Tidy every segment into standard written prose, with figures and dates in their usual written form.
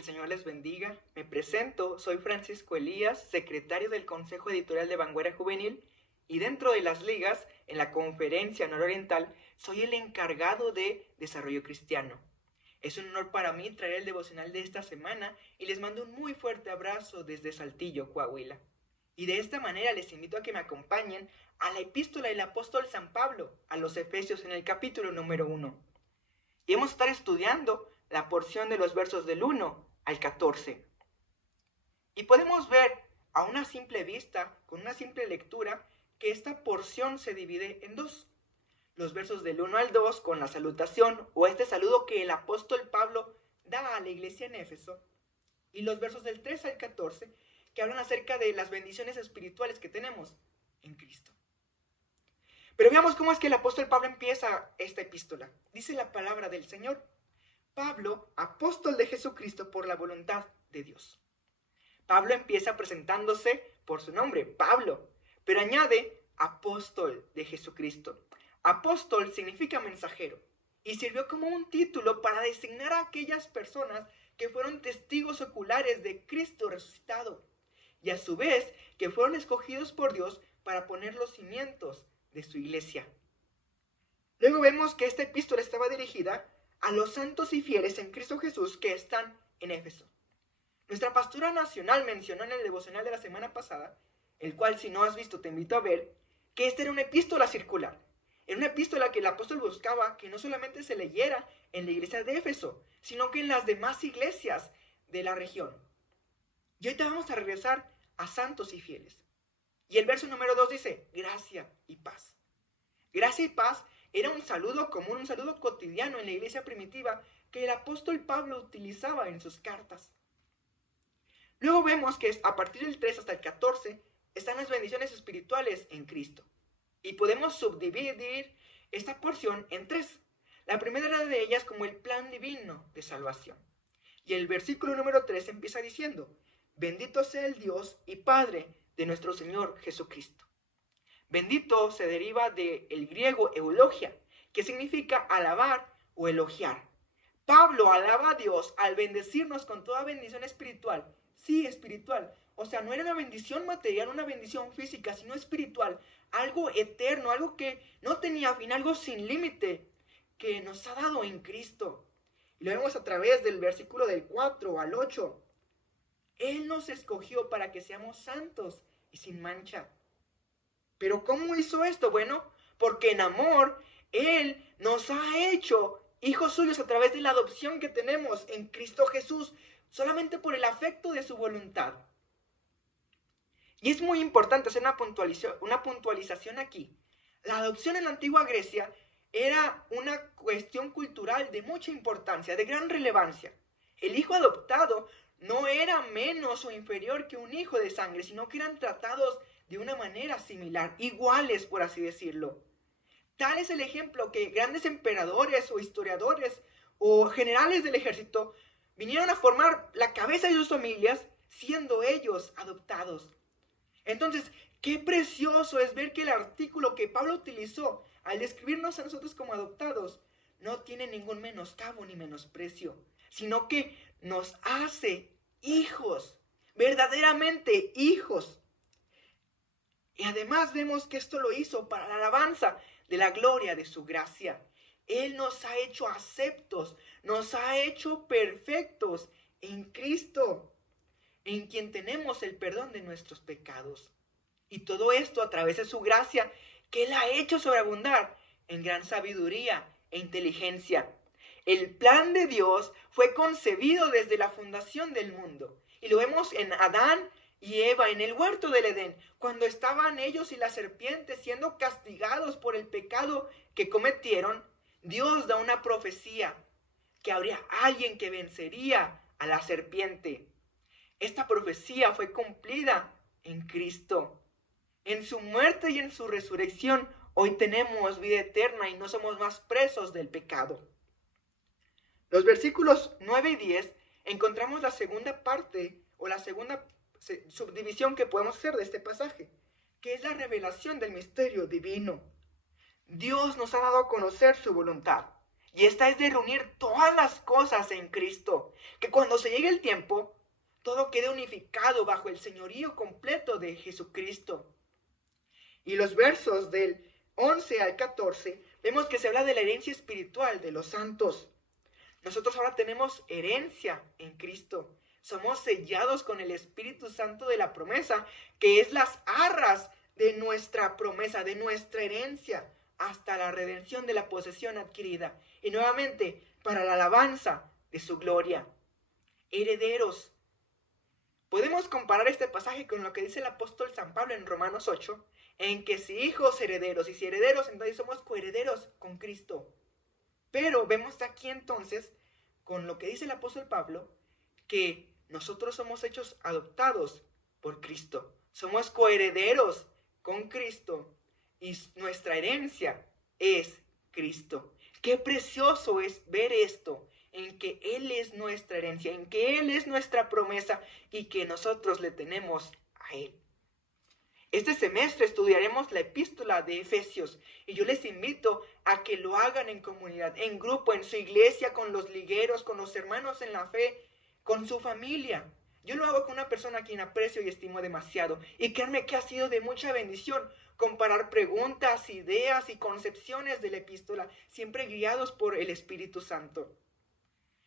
el Señor les bendiga. Me presento, soy Francisco Elías, secretario del Consejo Editorial de Vanguardia Juvenil, y dentro de las ligas, en la Conferencia Nororiental, soy el encargado de Desarrollo Cristiano. Es un honor para mí traer el devocional de esta semana y les mando un muy fuerte abrazo desde Saltillo, Coahuila. Y de esta manera les invito a que me acompañen a la epístola del apóstol San Pablo a los Efesios en el capítulo número 1. Y vamos a estar estudiando la porción de los versos del 1 al 14. Y podemos ver a una simple vista, con una simple lectura, que esta porción se divide en dos. Los versos del 1 al 2 con la salutación o este saludo que el apóstol Pablo da a la iglesia en Éfeso. Y los versos del 3 al 14 que hablan acerca de las bendiciones espirituales que tenemos en Cristo. Pero veamos cómo es que el apóstol Pablo empieza esta epístola. Dice la palabra del Señor: Pablo, apóstol de Jesucristo por la voluntad de Dios. Pablo empieza presentándose por su nombre, Pablo, pero añade apóstol de Jesucristo. Apóstol significa mensajero y sirvió como un título para designar a aquellas personas que fueron testigos oculares de Cristo resucitado y a su vez que fueron escogidos por Dios para poner los cimientos de su iglesia. Luego vemos que esta epístola estaba dirigida a los santos y fieles en Cristo Jesús que están en Éfeso. Nuestra pastora nacional mencionó en el devocional de la semana pasada, el cual si no has visto te invito a ver, que esta era una epístola circular. Era una epístola que el apóstol buscaba que no solamente se leyera en la iglesia de Éfeso, sino que en las demás iglesias de la región. Y ahorita vamos a regresar a santos y fieles. Y el verso número 2 dice, gracia y paz. Gracia y paz era un saludo común, un saludo cotidiano en la iglesia primitiva que el apóstol Pablo utilizaba en sus cartas. Luego vemos que a partir del 3 hasta el 14 están las bendiciones espirituales en Cristo. Y podemos subdividir esta porción en tres. La primera de ellas como el plan divino de salvación. Y el versículo número 3 empieza diciendo, bendito sea el Dios y Padre de nuestro Señor Jesucristo. Bendito se deriva del griego eulogia, que significa alabar o elogiar. Pablo alaba a Dios al bendecirnos con toda bendición espiritual. Sí, espiritual. O sea, no era una bendición material, una bendición física, sino espiritual. Algo eterno, algo que no tenía fin, algo sin límite, que nos ha dado en Cristo. Y lo vemos a través del versículo del 4 al 8. Él nos escogió para que seamos santos y sin mancha. ¿Pero cómo hizo esto? Bueno, porque en amor Él nos ha hecho hijos suyos a través de la adopción que tenemos en Cristo Jesús, solamente por el afecto de su voluntad. Y es muy importante hacer una puntualización aquí. La adopción en la antigua Grecia era una cuestión cultural de mucha importancia, de gran relevancia. El hijo adoptado no era menos o inferior que un hijo de sangre, sino que eran tratados de una manera similar, iguales por así decirlo. Tal es el ejemplo que grandes emperadores o historiadores o generales del ejército vinieron a formar la cabeza de sus familias siendo ellos adoptados. Entonces, qué precioso es ver que el artículo que Pablo utilizó al describirnos a nosotros como adoptados no tiene ningún menoscabo ni menosprecio, sino que nos hace hijos, verdaderamente hijos. Y además vemos que esto lo hizo para la alabanza de la gloria de su gracia. Él nos ha hecho aceptos, nos ha hecho perfectos en Cristo, en quien tenemos el perdón de nuestros pecados. Y todo esto a través de su gracia, que Él ha hecho sobreabundar en gran sabiduría e inteligencia. El plan de Dios fue concebido desde la fundación del mundo. Y lo vemos en Adán y Eva en el huerto del Edén, cuando estaban ellos y la serpiente siendo castigados por el pecado que cometieron. Dios da una profecía que habría alguien que vencería a la serpiente. Esta profecía fue cumplida en Cristo. En su muerte y en su resurrección, hoy tenemos vida eterna y no somos más presos del pecado. Los versículos 9 y 10 encontramos la segunda parte o la segunda subdivisión que podemos hacer de este pasaje, que es la revelación del misterio divino. Dios nos ha dado a conocer su voluntad. Y esta es de reunir todas las cosas en Cristo, que cuando se llegue el tiempo, todo quede unificado bajo el señorío completo de Jesucristo. Y los versos del 11 al 14, vemos que se habla de la herencia espiritual de los santos. Nosotros ahora tenemos herencia en Cristo. Somos sellados con el Espíritu Santo de la promesa, que es las arras de nuestra promesa, de nuestra herencia, hasta la redención de la posesión adquirida. Y nuevamente, para la alabanza de su gloria. Herederos. Podemos comparar este pasaje con lo que dice el apóstol San Pablo en Romanos 8, en que si hijos herederos, y si herederos, entonces somos coherederos con Cristo. Pero vemos aquí entonces, con lo que dice el apóstol Pablo, que nosotros somos hechos adoptados por Cristo. Somos coherederos con Cristo y nuestra herencia es Cristo. Qué precioso es ver esto, en que Él es nuestra herencia, en que Él es nuestra promesa y que nosotros le tenemos a Él. Este semestre estudiaremos la epístola de Efesios y yo les invito a que lo hagan en comunidad, en grupo, en su iglesia, con los ligueros, con los hermanos en la fe, con su familia. Yo lo hago con una persona a quien aprecio y estimo demasiado y créanme que ha sido de mucha bendición comparar preguntas, ideas y concepciones de la epístola, siempre guiados por el Espíritu Santo.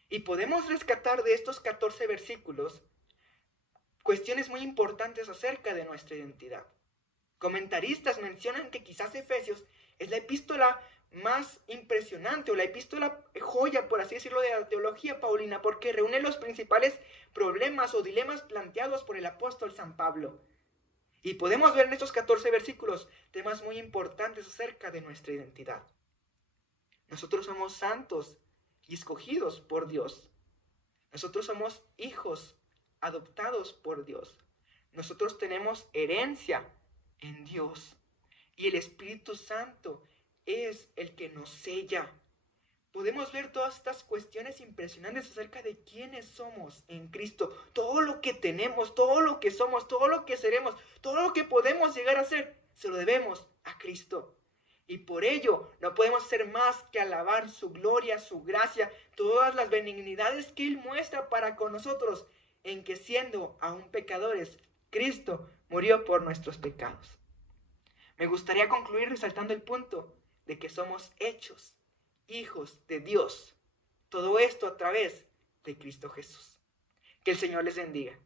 Y podemos rescatar de estos 14 versículos cuestiones muy importantes acerca de nuestra identidad. Comentaristas mencionan que quizás Efesios es la epístola más impresionante o la epístola joya, por así decirlo, de la teología paulina, porque reúne los principales problemas o dilemas planteados por el apóstol San Pablo. Y podemos ver en estos 14 versículos temas muy importantes acerca de nuestra identidad. Nosotros somos santos y escogidos por Dios. Nosotros somos hijos adoptados por Dios. Nosotros tenemos herencia en Dios. Y el Espíritu Santo es el que nos sella. Podemos ver todas estas cuestiones impresionantes acerca de quiénes somos en Cristo. Todo lo que tenemos, todo lo que somos, todo lo que seremos, todo lo que podemos llegar a ser, se lo debemos a Cristo. Y por ello no podemos hacer más que alabar su gloria, su gracia, todas las benignidades que Él muestra para con nosotros, en que siendo aún pecadores, Cristo murió por nuestros pecados. Me gustaría concluir resaltando el punto de que somos hechos hijos de Dios. Todo esto a través de Cristo Jesús. Que el Señor les bendiga.